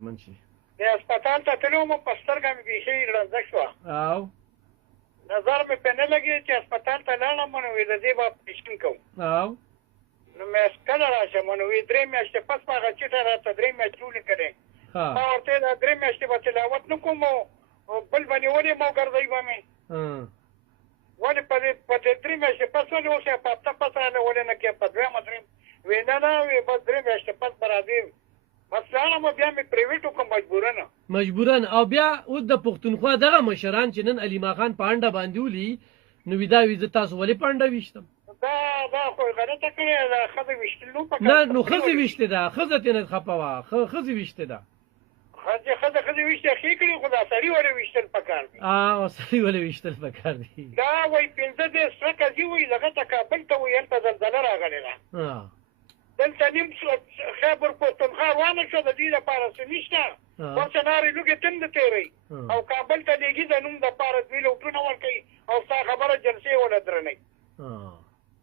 منشي د هسپتال ته تللم په سترګه مې بیخي ړنده شوه او نظر مې پرې نه لګېد چې هسپتال ته لاړم نو وایي د دې به اپرېشن کوم او نو مې کله راشم نو وایي 3 میاشتې پس به هغه چیټه راته 3 میاشتې ولیکلې ما ورته دا 3 میاشتې به تلاوت نه کوم بل به نیولې مو ګرځوي به مې ولې په دې 3 میاشتې پس ولې اوس یې په هفته پس راله ولې نه کېږي په دویمه درېیم وایي نه وایي بس 3 میاشتې پس به راځي بس لاړم بیا مې پرایویټ وکړم مجبورا او بیا اوس د پښتونخوا دغه مشران چې نن علیما خان پانډه باندې ولي نو ودا وي زه تاسو ولې پانډه ویشتم دا خو غلطه کړې ده ښځه ویشتل نو پکار نه نو ښځې ویشتې ده ښځه ترې نه خفه وه ښځې ویشتې ده ښځې ویشتې ښې کړي خو دا سړي ولې ویشتل پکار دي سړي ولې ویشتل پکار دي دا وایي 15 سره ځي وایي دغه ته کابل ته وایي هلته زلزله راغلې ده دلته نیم خیبر پښتونخوا روانه شوه د دې لپاره څه نشته ورته نارې لوږې تنده تېروي او کابل ته لېږي د نوم دپاره دوی لوټونه ورکوي او ستا خبره جلسې وله درنوي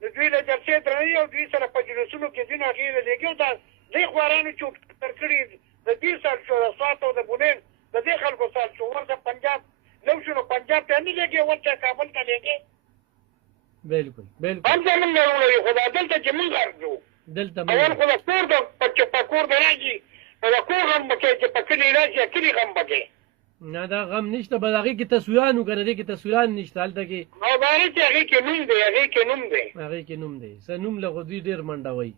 د دوی له جلسې درنوي او دوی سره په جلوسونو کې ځینو هغې له لېږي او دا دې خوارانو چې تر کړي د دې سال شو د سوات او د بولین د دې خلکو سال شو ورته پنجاب نو شو نو پنجاب ته نه لېږي ورته کابل ته لېږي بالکل هم زمونږ نه وړوي خو دا دلته چې مونږ ارځو دلته اول خو د کور چې په کور د راځي نو د کور غم به کوي چې په کلي راشي کلي غم به کوي نه دا غم نشته به د هغې کې تصویران وکړه دې کې تصویران نشته هلته کې او دا نه چې هغې کې نوم دی هغې کې نوم دی څه نوم له خو دوی ډېر منډه وایي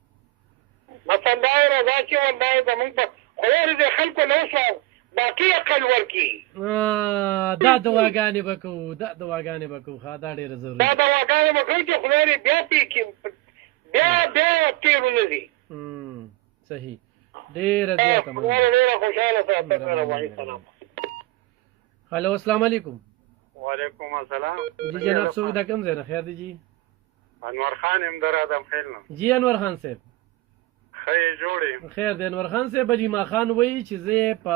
مثلا دا راځه چې دا زمونږ په خدای دې خلکو له اوسه باقي عقل ورکړي دا دواګانې به کوو دا ښه دا ډېره ضروري دا دواګانې به کوو چې خدای دې بیا پې کړي بیا تېرو نه ځي صحیح ډېره زیاته ډېره خوشحاله ساتم سلام هلو السلام علیکم وعلیکم السلام جی جناب څوک دا کوم ځای نه خیر دی جی انور خان ام در ادم خیل نه جی انور خان صاحب خیر جوړې خیر دی انور خان صاحب علیما خان وایي چې زه یې په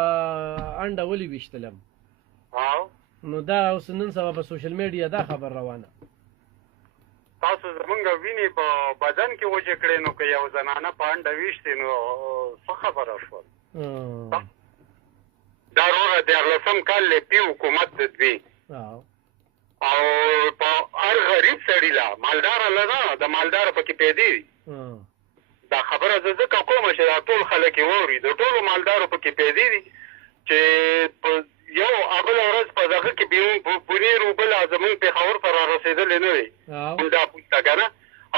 انډه ولې ویشتلم نو دا اوس نن سبا په سوشل میډیا دا خبر روانه تاسو زمونږ وینې په بدن کې وجې کړې نو که یو زنانه په انډه ویشتې نو څه خبره شول دا وروره 14 کال پی حکومت د دوی او په هر غریب سړي له مالداره له نه د مالداره پکې پیدې دي دا خبره زه ځکه کومه چې دا ټول خلک یې واوري د ټولو مالدارو پکې پیدې دي چې یو بله ورځ په دغه کې بونیر وبله زمونږ پېښور ته را رسېدلې نه وي دا پوسته که نه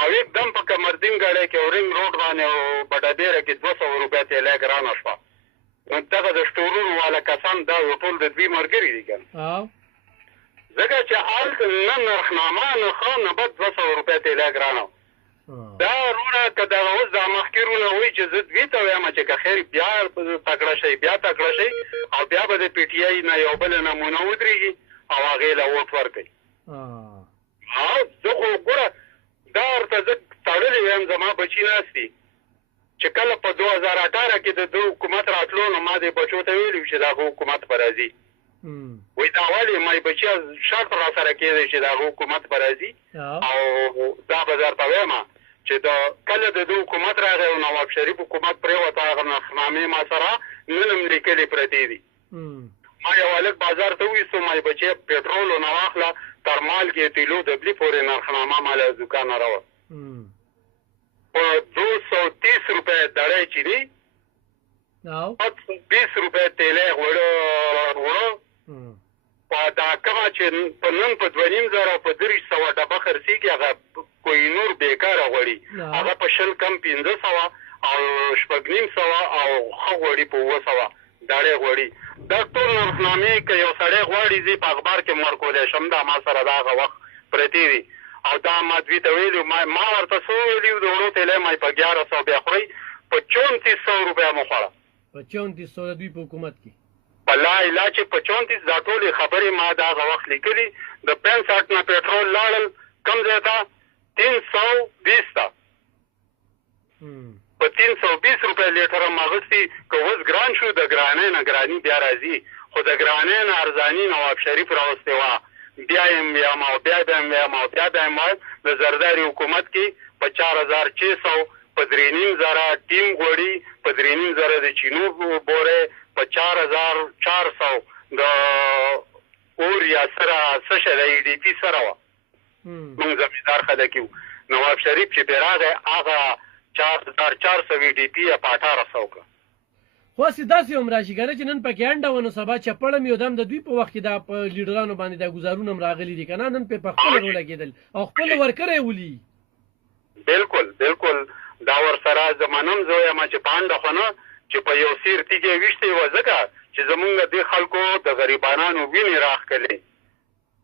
او یکدم په کمردین ګاډۍ کې او رنګ روډ باندې او بډهبیره کې 200 روپۍ تیلی ګرانه شوه نو دغه د سټورونو والا کسان دا یو ټول د دوی ملګري دي که نه ځکه چې هلته نه نرخنامه نه ښه نه بد 200 روپۍ تیلی ګرانه دا وروره که دغه اوس دا مخکېرونه وایي چې زه دوی ته وایم چې که خیر بیا تکړه شئ او بیا به د پی ټي آی نه یو بله نمونه ودرېږي او هغې له ووټ ورکوي زه خو ګوره دا ورته زه تړلی یم زما بچي ناست دي چې کله په 2018 کې د ده حکومت راتلو نو ما دې بچو ته ویلي چې د هغه حکومت به راځي وایي دا ولې ما بچي شرط را سره کېدی چې د هغه حکومت به راځي او دا به درته وایم چې کله د ده حکومت راغی او نواب شریف حکومت پرېوته هغه نرخنامې ما سره نن هم لیکلې پرتې دي ما یو هلک بازار ته ویستو ما بچی پټرول ونه واخله تر مالګې تیلو دبلي پورې نرخنامه ما له دوکانه راوړه په 230 روپۍ دړی چې دی 20 روپۍ تیلی وړه په دا کومه چې په نن په 2500 په 300 ډبه خرڅېږي هغه کوهینور بېکاره غوړي هغه په 20 کم 1500 او 950 او ښه غوړي په 200 دړی غوړي دا ټول نرخنامې که یو سړی غواړي زه په اخبار کې م ورکولی شم دا ما سره د هغه وخت پرتې دي او دا ما دوی ته ویلي ما ورته څه وویلي د وړو تیلی ما په 1100 بیا خورئ په 3400 روپۍ مو خوړه په 3400 د دوی په حکومت کې په لا اله چې په 34 دا ټولې خبرې ما د هغه وخت لیکلي د 65 نه پېټرول لاړل کوم ځای ته 320 ته په 320 روپۍ لیټر هم اخېستي که اوس ګران شو د ګرانۍ نه ګراني بیا راځي خو د ګرانۍ نه ارزاني نواب شریف راوستې وه بیا یې هم ویم او بیا به هم ویم او بیا به هم وایم د زرداري حکومت کې په 4600 په 3500 ټیم غوړي په 3500 د چینو بورې په 4000 4400 د اوریا سره څه شی د EDP سره وه موږ زمیندار خلک یو نواب شریف چې پرې راغی هغه 4400 EDP یې په 1800 کړه خو هسې داسې هم راشي که نه چې نن پکې انډه و نو سبا چپړم یو دم د دوی په وخت کې دا په لیډرانو باندې دا ګزارونه هم راغلي دي که نه نن پې په خپله ولګېدل او خپله ورکره یې ولي بالکل دا ورسره زه منم زه وایم چې په انډه خو نه چې په یو سیر تیږې ویشتې وه ځکه چې زمونږ دې خلکو د غریبانانو وینې راښکلې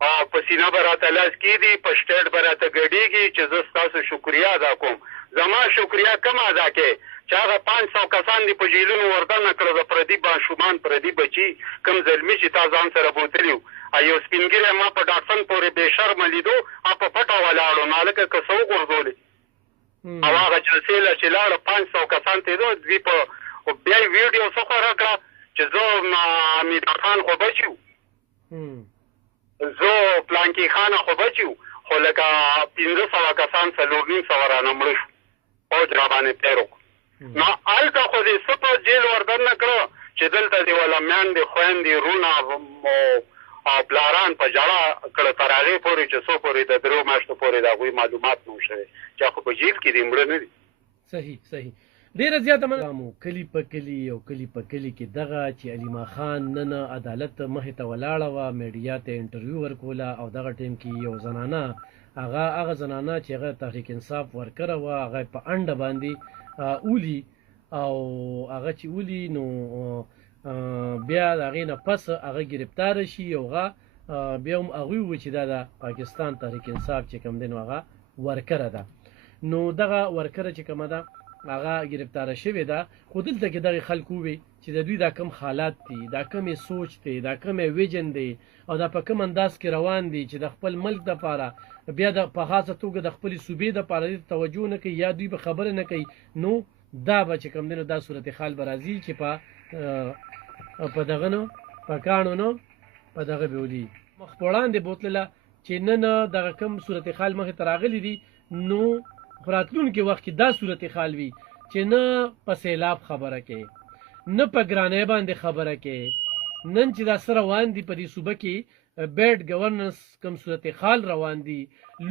او په سینه به راته لاس کېږي په سټیټ به راته ګډېږي چې زه ستاسو شکریه ادا کوم زما شکریه کم ادا کې چې هغه 500 کسان دي په جیلونو وردنه کړه د پردي ماشومان پردي بچي کم زلمي چې تا ځان سره بوتلي وو یو سپین ږیری ما په ډاکټن پورې بې شرمه لیدو په پټه ولاړو نو هلکه که څه وغورځولې او هغه جلسې له چې لاړه 500 کسان تېدو دوی په بیا یې ویډیو څه خوره کړه چې زه حمیدر خان خو بچي وو زه پلانکي خانه خو بچي وو خو لکه 1500 کسان 450 رانه مړه شو فوج را باندې تېر وکړو نو هلته خو دې څه په جیل وردننه کړه چې دلته دې ولا میندې خویندې رونه او پلاران په ژړا کړه تر هغې پورې چې څو پورې د 3 میاشتو پورې د هغوی معلومات نه وو شوی چې خو په جیل کې دې مړه نه دي صحیح ډیره زیاته مننه کلی په کلی او کلی په کلی کې دغه چې علیما خان نن عدالت مخې ته ولاړه وه میډیا ته انټرویو ورکوله او دغه ټیم کې یو زنانه هغه زنانه چې هغه تحریک انصاف ورکره وه هغه په انډه باندې اولی او هغه چې اولی نو بیا د هغې نه پس هغه ګرفتاره شي او هغه بیا هم هغوی ووایي چې دا د پاکستان تحریک انصاف چې کوم دی نو هغه ورکره ده نو دغه ورکره چې کومه ده هغه گرفتاره شوې ده خو دلته کې دغه خلکو وي چې د دوی دا کم حالات دي دا کمې سوچ دی دا کمې ویژن دی او دا په کم انداز کې روان دي چې د خپل ملک دپاره بیا د په خاصه توګه د خپلې صوبې دپاره دې توجه نه کوي یا دوی به خبره نه کوي نو دا به چې کوم دی نو دا صورتحال به راځي چې په دغه نو په کاڼو نو په دغه به ولي مخ په وړاندې بوتلله چې نن دغه کم صورتحال مخې ته راغلی دي نو راتلونکي وخت کې دا صورتحال وي چې نه په سیلاب خبره کوي نه په ګرانۍ باندې خبره کوي نن چې دا څه روان دي په دې صوبه کې بیډ ګورننس کم صورتحال روان دي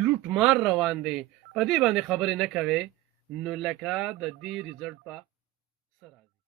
لوټ مار روان دی په دې باندې خبرې نه کوي نو لکه د دې ریزلټ په